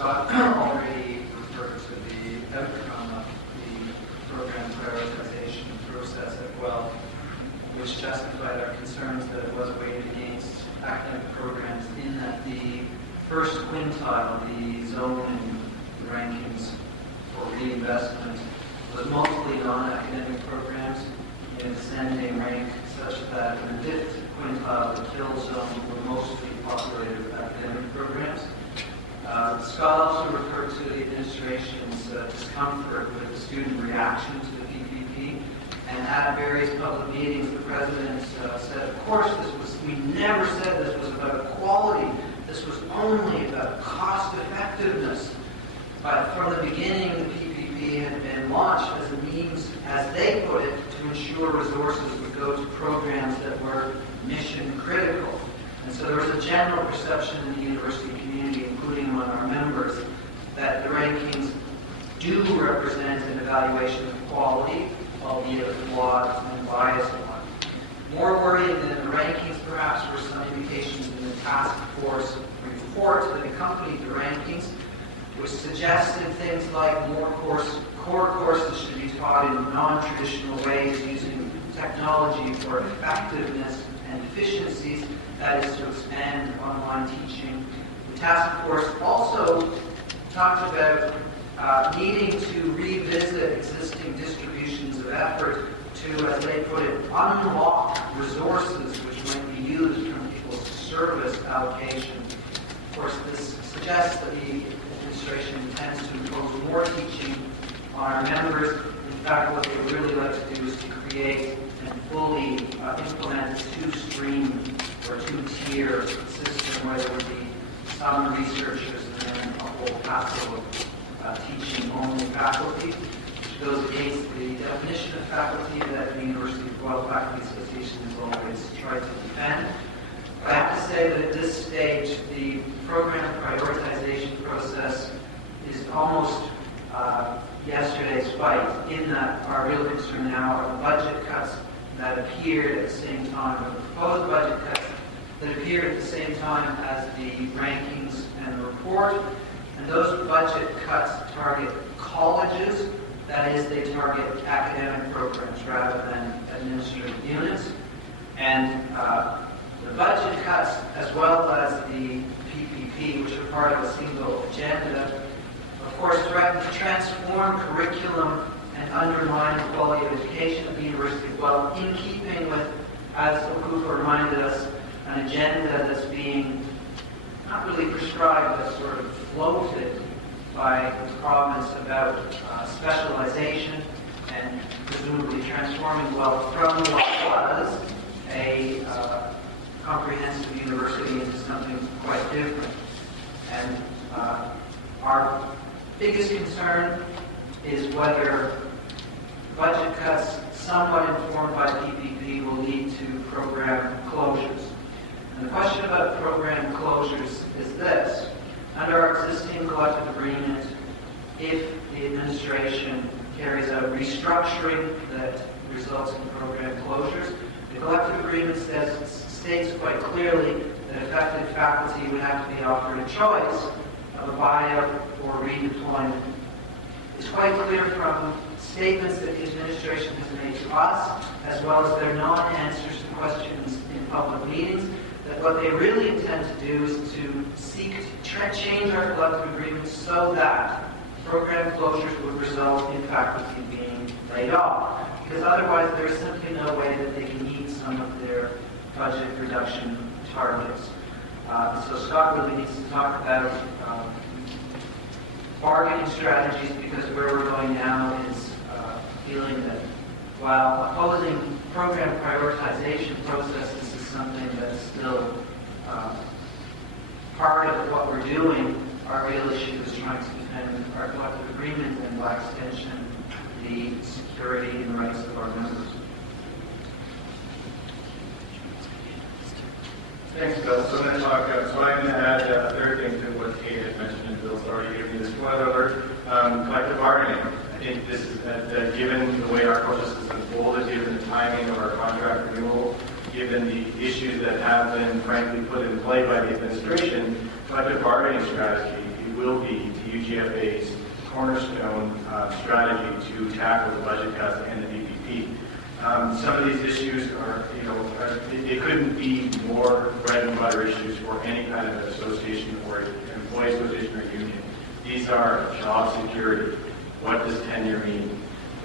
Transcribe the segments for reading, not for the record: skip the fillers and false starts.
Scott already referred to the outcome of the program prioritization process at Guelph, which justified our concerns that it was weighted against academic programs in that the first quintile, the zoning rankings for reinvestment, was mostly non-academic programs in ascending rank, such that in the fifth quintile, the kill zone were mostly populated with academic programs. Scott also referred to the administration's discomfort with the student reaction to the PPP, and at various public meetings, the president said, of course, we never said this was about equality. This was only about cost effectiveness. But from the beginning, the PPP had been launched as a means, as they put it, to ensure resources would go to programs that were mission critical. And so there was a general perception in the university community, including among our members, that the rankings do represent an evaluation of quality, albeit a flawed and biased one. More worrying than the rankings, perhaps, were some indications in the task force report that accompanied the rankings, which suggested things like more core courses should be taught in non-traditional ways using technology for effectiveness and efficiencies, that is to expand online teaching. The task force also talked about needing to revisit existing distributions of effort to, as they put it, unlock resources which might be used from people's service allocation. Of course, this suggests that the administration intends to impose more teaching on our members. In fact, what they would really like to do is to create and fully implement a two-stream or two-tier system where there would be some researchers and then a whole passel of teaching-only faculty, which goes against the definition of faculty that the University of Guelph Faculty Association has always tried to defend. I have to say that at this stage, the program prioritization process is almost yesterday's fight, in that our real concern now are the budget cuts that appeared at the same time, or the proposed budget cuts that appeared at the same time as the rankings and the report. And those budget cuts target colleges, that is, they target academic programs rather than administrative units. And the budget cuts, as well as the PPP, which are part of a single agenda, of course, threaten to transform curriculum and undermine the quality of education at the University of Guelph, in keeping with, as Okufa reminded us, an agenda that's being not really prescribed, but sort of floated by the province about specialization and presumably transforming Guelph from what was a comprehensive university into something quite different. And our biggest concern is whether budget cuts, somewhat informed by PPP, will lead to program closures. And the question about program closures is this. Under our existing collective agreement, if the administration carries out restructuring that results in program closures, the collective agreement states quite clearly that affected faculty would have to be offered a choice of a buyout or redeployment. It's quite clear from statements that the administration has made to us, as well as their non-answers to questions in public meetings, that what they really intend to do is to seek to change our collective agreement so that program closures would result in faculty being laid off. Because otherwise there's simply no way that they can meet some of their budget reduction targets. So Scott really needs to talk about bargaining strategies, because where we're going now is feeling that while opposing program prioritization processes is something that's still part of what we're doing, our real issue is trying to defend our collective agreement and, by extension, the security and rights of our members. Thanks, Bill. So I'm going to add a third thing to what Kate had mentioned, and Bill's already given me this one other, collective bargaining. I think this is that given the way our process has unfolded, given the timing of our contract renewal, given the issues that have been frankly put in play by the administration, collective bargaining strategy will be the UGFA's cornerstone strategy to tackle the budget cuts and the PPP. Some of these issues are, they couldn't be more bread and butter issues for any kind of association or employee association or union. These are job security. What does tenure mean?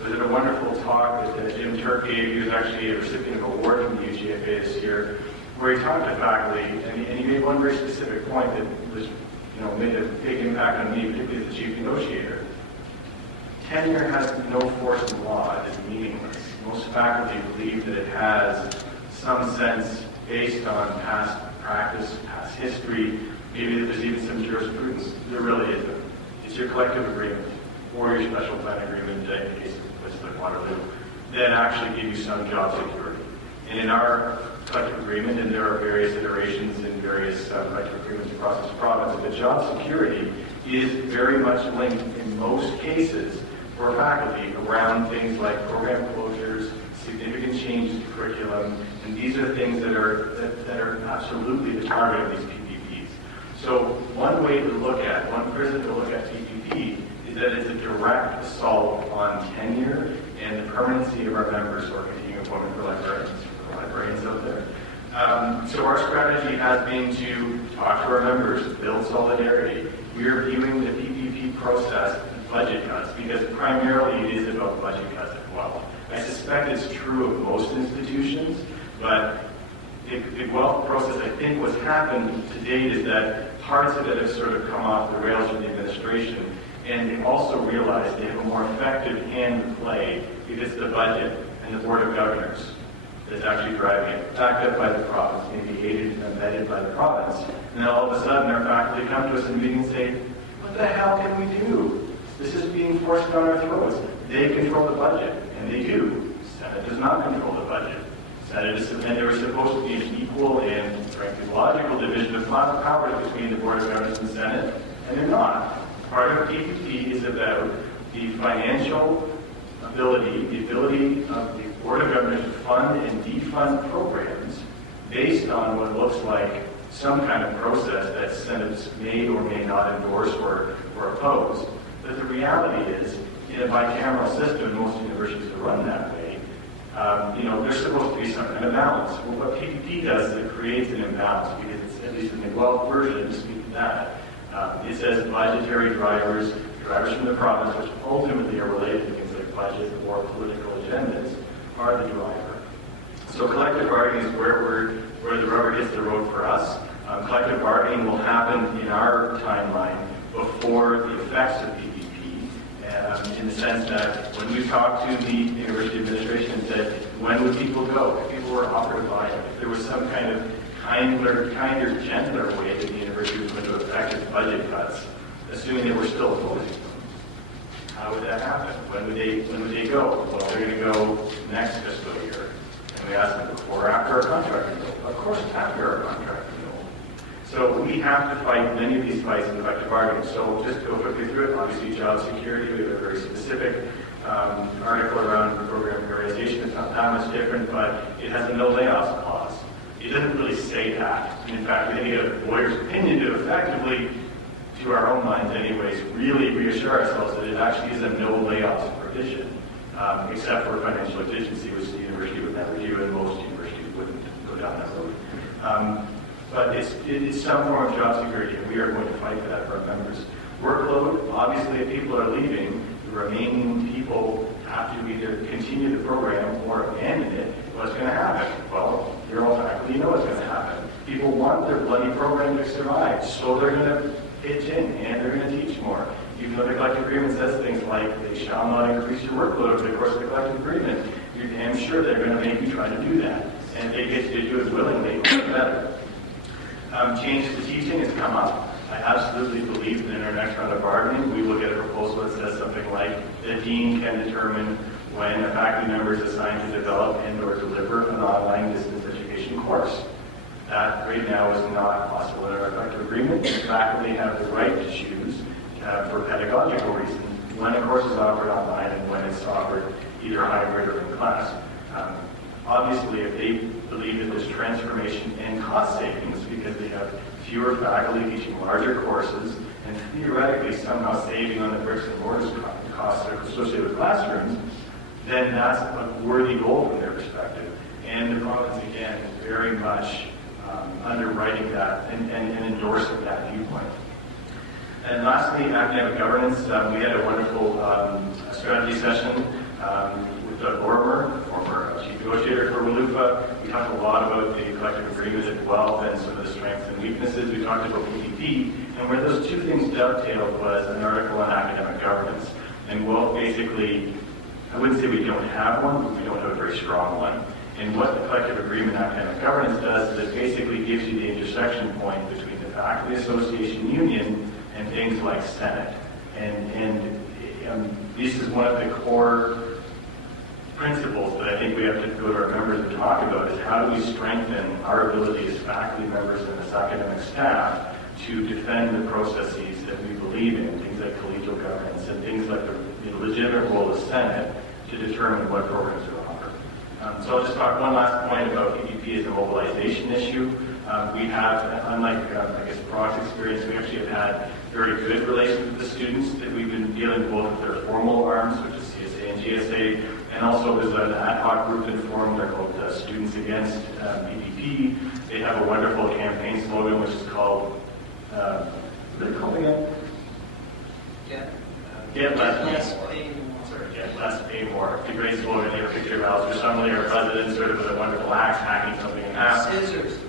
Was it a wonderful talk that Jim Turk gave? He was actually a recipient of an award from the UGFA this year, where he talked to faculty, and he made one very specific point that was, made a big impact on me, particularly as the chief negotiator. Tenure has no force in law. It is meaningless. Most faculty believe that it has some sense based on past practice, past history, maybe that there's even some jurisprudence. There really isn't. It's your collective agreement or your special plan agreement in the case of places like Waterloo that actually give you some job security. And in our collective agreement, and there are various iterations in various collective agreements across this province, but job security is very much linked in most cases for faculty around things like program closures, significant changes to curriculum, and these are things that are absolutely the target of these PPPs. So one way to look at, one prison to look at PPP is that it's a direct assault on tenure and the permanency of our members who are continuing employment for librarians out there. So our strategy has been to talk to our members, build solidarity. We are viewing the PPP process as budget cuts because primarily it is about budget cuts as well. I suspect it's true of most institutions, but the wealth process, I think what's happened to date is that parts of it have sort of come off the rails from the administration, and they also realize they have a more effective hand to play because it's the budget and the Board of Governors that's actually driving it, backed up by the province, maybe aided and abetted by the province. And then all of a sudden our faculty come to us in meetings and say, what the hell can we do? This is being forced down our throats. They control the budget, and they do. Senate does not control the budget. Senate is, and there was supposed to be an equal and frankly logical division of powers between the Board of Governors and Senate, and they're not. Part of PPP is about the financial ability, the ability of the Board of Governors to fund and defund programs based on what looks like some kind of process that Senate may or may not endorse or oppose. But the reality is, in a bicameral system, most universities are run that way. There's supposed to be some kind of balance. Well, what PPP does is it creates an imbalance because it's, at least in the wealth version, to speak to that, it says budgetary drivers from the province, which ultimately are related to things like budget or political agendas, are the driver. So collective bargaining is where the rubber hits the road for us. Collective bargaining will happen in our timeline before the effects of PPP, in the sense that when we talked to the university administration and said, when would people go? If people were offered a buy-in, if there was some kind of kinder, gentler way that the university was going to affect its budget cuts, assuming they were still opposing them. How would that happen? When would they go? Well, they're going to go next fiscal year. And we asked them before or after our contract renewal. Of course, after our contract renewal. So we have to fight many of these fights in collective bargaining. So just to go quickly through it, obviously job security, we have a very specific article around program organization. It's not that much different, but it has a no layoffs clause. It doesn't really say that. And in fact, we need a lawyer's opinion to effectively, to our own minds anyways, really reassure ourselves that it actually is a no layoffs provision, except for financial efficiency, which the university would never do, and most universities wouldn't go down that road. But it's some form of job security, and we are going to fight for that for our members. Workload, obviously, if people are leaving, the remaining people have to either continue the program or abandon it. What's going to happen? Well, you're all faculty, you know what's going to happen. People want their bloody program to survive, so they're going to pitch in and they're going to teach more. Even though the collective agreement says things like, they shall not increase your workload over the course of the collective agreement, you're damn sure they're going to make you try to do that. And if they get you to do it willingly, it's better. Changes to teaching has come up. I absolutely believe that in our next round of bargaining, we will get a proposal that says something like, the dean can determine when a faculty member is assigned to develop and or deliver an online distance education course. That right now is not possible in our collective agreement. The faculty have the right to choose for pedagogical reasons when a course is offered online and when it's offered either hybrid or in class. Obviously, if they believe that there's transformation and cost savings because they have fewer faculty teaching larger courses, and theoretically somehow saving on the bricks and mortar costs that are associated with classrooms, then that's a worthy goal from their perspective. And the province, again, is very much underwriting that and endorsing that viewpoint. And lastly, academic governance. We had a wonderful strategy session with Doug Lorimer, former chief negotiator for WLUFA. We talked a lot about the collective agreement at Guelph and some of the strengths and weaknesses. We talked about PPP, and where those two things dovetailed was an article on academic governance. And Guelph basically, I wouldn't say we don't have one, but we don't have a very strong one. And what the collective agreement academic governance does is it basically gives you the intersection point between the faculty association union and things like Senate. And this is one of the core principles that I think we have to go to our members and talk about is how do we strengthen our ability as faculty members and as academic staff to defend the processes that we believe in, things like collegial governance and things like the legitimate role of Senate to determine what programs are offered. So I'll just talk one last point about PPP as a mobilization issue. We have, unlike, I guess, Brock's experience, we actually have had very good relations with the students that we've been dealing both with their formal arms, which is CSA and GSA, and also there's an ad hoc group that formed, they're called Students Against PPP. They have a wonderful campaign slogan, which is called, what are they called again? Get less, pay more. Sorry, get less, pay more. It's a great slogan. They have a picture of Alistair Sumley, our president, sort of with a wonderful axe hacking something in half. Scissors.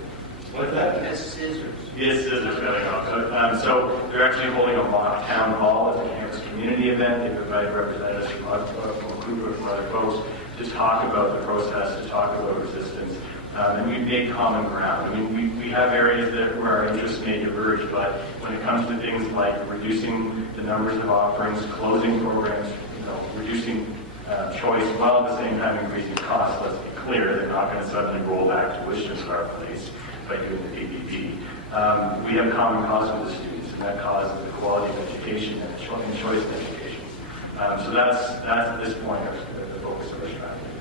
What's that? Yes, scissors. Yes, scissors going on. So they're actually holding a mock town hall as a campus community event. They've invited representatives from a group of other folks to talk about the process, to talk about resistance. And we've made common ground. I mean, we have areas where our interests may diverge, but when it comes to things like reducing the numbers of offerings, closing programs, reducing choice, while at the same time increasing costs, let's be clear, they're not going to suddenly roll back tuition to our place by doing the PPP. We have common cause with the students, and that cause is the quality of education and choice in education. So that's at this point the focus of our strategy.